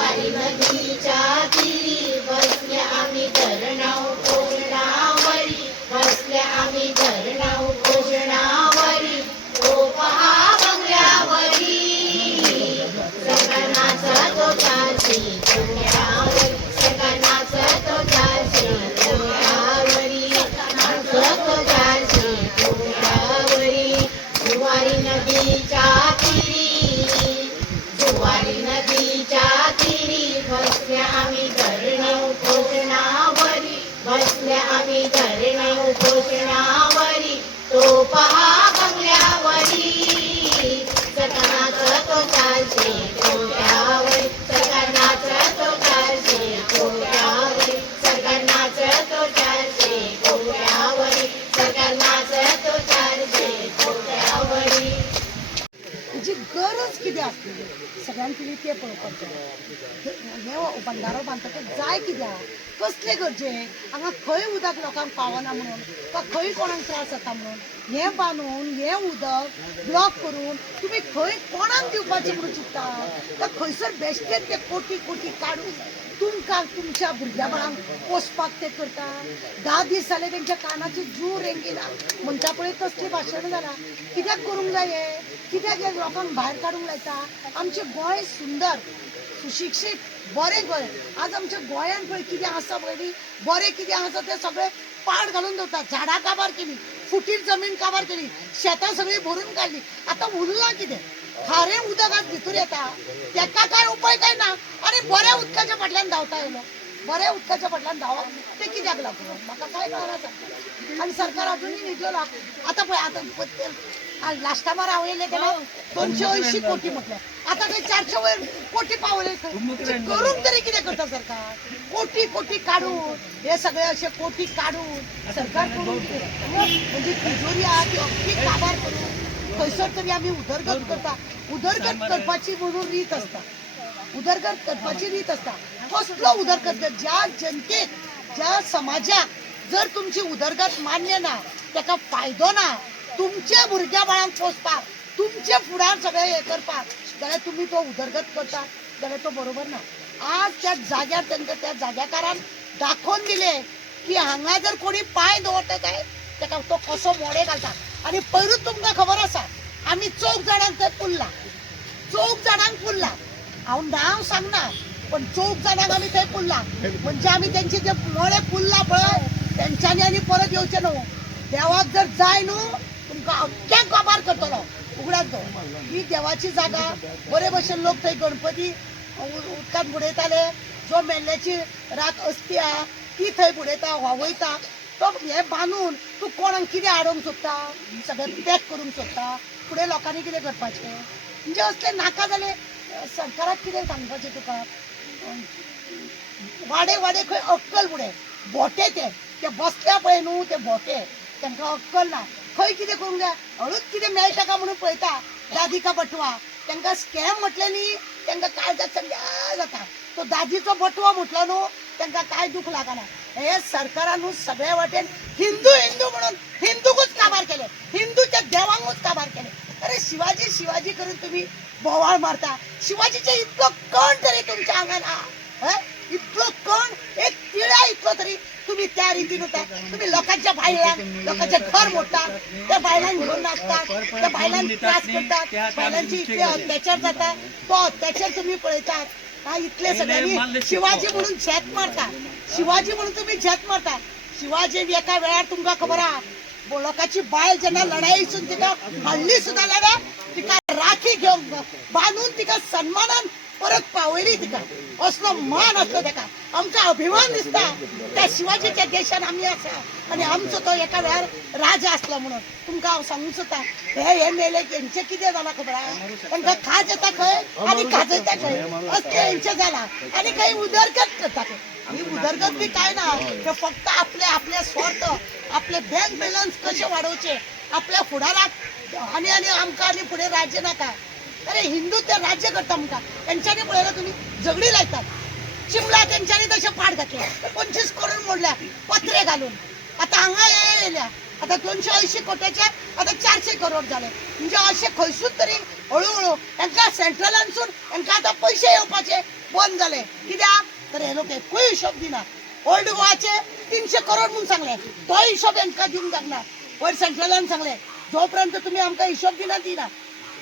जुवारी नदीच्या तीरी बसले आम्ही धरणा उपोषणावरी, बसले आम्ही धरणा उपोषणावरी, तो पहा बंगल्यावरी सगळ्यांचा तो चालशी चोऱ्यावरी, सगळ्यांचा तो चालशी चोऱ्यावरी, तो चालशी चोऱ्यावरी. जुवारी नदीच्या तीरी, जुवारी नदीच्या तीरी बसले आम्ही धरणे उपोषणावरी, बसले आम्ही धरणे उपोषणावरी, तो पहा बंगल्यावरी सगळ्यांचा तो चालशी चोऱ्यावरी, सगळ्यांचा तो चालशी चोऱ्यावरी, सगळ्यांचा तो चालशी चोऱ्यावरी, सगळ्यांचा तो चालशी चोऱ्यावरी. जी गरज किती असते सगळ्यांनी ते पळोवपाचें. हे बंधारो बांदता जाय कित्याक, कसले गरजे, हांगा खंय उदक लोकांक पावना म्हणून, वा खंय कोणाक त्रास जाता म्हणून हें बांदून हें उदक ब्लॉक करून तुमी खंय कोणाक दिवपाचें म्हणून चिंतता. खंयसर बेश्टेच ते कोटी कोटी काडून तुमकां तुमच्या भुरग्या बाळांक पोसपाक ते करता. 10 दीस जाले तेंच्या कानाची जू रेंगिना म्हणटा पळय तसली भाशणां जालां. कित्याक करूंक जाय हें, कित्याक हे लोकांक भायर काडूंक लायता. आमचें गोंय सुंदर सुशिक्षीत बरें गोंय. आज आमच्या गोंयान पळय कितें आसा पळय, बरें कितें आसा तें सगळें पाड घालून दवरतात. झाडां काबार केली, फुटीर जमीन काबार केली, शेतां सगळीं भरून काडली. आतां उरलां कितें, खारें उदक आज भितर येता तेका काय उपाय काय ना. आनी बऱ्या उदकाच्या फाटल्यान धांवता येयलो, बऱ्या उदकाच्या फाटल्यान धांवप ते कित्याक लागून म्हाका काय कळना. आनी सरकार अजुनूय न्हिदलो ना. आतां पळय आतां लास्टा मार हांव येयले तेन्ना 280 कोटी म्हटलें, आतां ते 400 वयर कोटी पावले. करूंक तरी कितें करता सरकार. कोटी कोटी काडून हे सगळे अशे कोटी काडून सरकार करून म्हणजे तिजोरी आहा ती अख्खी काबार करून खंयसर तरी आमी उदरगत करता. उदरगत करपाची म्हणून रीत आसता, उदरगत करपाची रीत आसता. कसलो उदरगत, ज्या जनतेक ज्या समाजाक जर तुमची उदरगत मान्य ना, ताका फायदो ना, तुमच्या भुरग्या बाळांक पोसपाक, तुमचे फुडार सगळे हे करपाक, जाल्यार तुम्ही तो उदरगत करता जाल्यार तो बरोबर ना. आज त्या जाग्यार तांकां त्या जाग्याकारान दाखोवन दिले की हांगा जर कोणी पांय दवरता काय ताका तो कसो मोडे घालता. आनी पयरूच तुमकां खबर आसा आमी 4 जाणांक थंय पुरला, 4 जाणांक पुरला. हांव नांव सांगना पण 4 जाणांक आमी थंय पुरला. म्हणजे आमी तेंचे जे मोडे पुरला पळय तेंच्यांनी आनी परत येवचें न्हू. देवाक जर जाय न्हू तुमकां अख्ख्या काबार करतलो. उगडात दो ही देवाची जागा. बरे भशेन लोक थंय गणपती उदकांत बुडयताले. जो मेल्ल्याची रात अस्थी आहा ती थंय बुडयता, व्हांवयता. तो हे बांदून तूं कोणाक कितें हाडूंक सोदता, सगळें पॅक करूंक सोदता. फुडें लोकांनी कितें करपाचें. म्हणजे असलें नाका जालें. सरकाराक कितें सांगपाचें तुका. वाडे वाडे खंय अक्कल बुडे भोटे ते बसल्या पळय न्हू ते भोटे, तांकां अक्कल ना. खंय कितें करूंक जाय, हळूच कितें मेळटा काय म्हणून पळयता. दादी का बटवा तांकां स्कॅम म्हटलें न्ही तांकां काळजात सगळ्या जाता. तो दादीचो बटवो म्हटलो न्हू तांकां काय दूख लागना. हे सरकारान सगळ्या वाटेन हिंदू हिंदू म्हणून हिंदूकूच काबार केले, हिंदूच्या देवांकूच काबार केले. अरे शिवाजी शिवाजी करून तुम्ही बोवाळ मारता. शिवाजीचे इतलो कण तरी तुमच्या आंगान हा, इतलो कण एक तिळा इतलो तरी तुम्ही त्या रीतीन होता. तुम्ही लोकांच्या बायलांक लोकांचे घर मोडतात, त्या बायलांक घेऊन नाचतात, त्या बायलांक त्रास करतात, बायलांची इतले अत्याचार जाता. तो अत्याचार तुम्ही पळयतात. हा इतले सगळ्यांनी शिवाजी म्हणून झेत मारता, शिवाजी म्हणून तुम्ही झेत मारता. शिवाजी एका वेळार तुमकां खबर आहा लोकांची बायल जेन्ना लढाईसून तिका हाडली सुद्दां जाल्यार तिका राखी घेवंक बांदून तिका सन्मानान परत पावयली. तिका असलो मान असलो ताका. आमचो अभिमान दिसता त्या शिवाजीच्या देशान आमी आसा आनी आमचो तो एका वेळार राजा आसलो म्हणून. तुमकां हांव सांगूंक सोदता हे मेले हेंचें कितें जालां खबर आहा. तांकां खाज येता खंय आनी खाजयता खंय असलें हेंचें जालां. आनी खंय उदरगत करता खंय. ही उदरगत बी काय ना. ते फक्त आपले आपले स्वार्थ, आपले बँक बॅलन्स कशे वाडोवचे, आपल्या फुडाराक आनी आनी आमकां आनी फुडें राज्य नाका. अरे हिंदू ते राज्य करता आमकां. तेंच्यांनी पळयलां तुमी झगडी लायतात. चिमला तेंच्यांनी तशें पाड घातले, 25 करोड मोडल्या पत्रे घालून. आतां हांगा येयल्या आता 280 कोटीचे आता 400 करोड झाले. म्हणजे असे खंयसूच तरी हळूहळू तांकां सेंट्रलांसून तांकां आतां पयशे येवपाचे बंद जाले कित्याक तर हे लोक एकूय हिशोब दिना ओल्ड गोवाचे 300 करोड म्हणून सांगले तो हिशोब तांकां दिवंक जागना वयर सेंट्रलान सांगले जोपर्यंत तुमी आमकां हिशोब दिना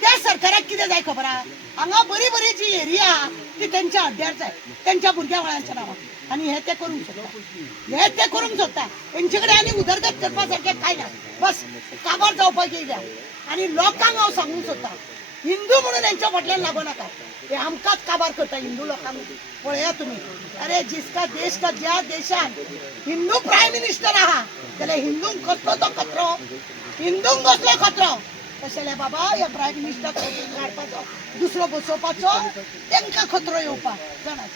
त्या सरकाराक कितें जाय खबर आहा हांगा बरी बरी जी एरिया ती तेंच्या अड्ड्यार जाय तेंच्या भुरग्या वळांच्या नांवार आनी हे ते करूंक सोदता तेंचे कडेन आनी उदरगत करपा सारकें कांय ना बस काबार जावपाक येयल्या आनी लोकांक हांव सांगूंक सोदता हिंदू म्हणून यांच्या फाटल्यान लागू नाका हे आमकांच काबार करता हिंदू लोकांक पळया तुमी अरे जिसका देश का ज्या देशान हिंदू प्रायम मिनिस्टर आहा जाल्यार हिंदूंक कसलो तो खतरो हिंदूंक कसलो खतरो तशें बाबा ह्या प्रायम मिनिस्टर काडपाचो दुसरो बसोवपाचो तांकां खतरो येवपाक जाणात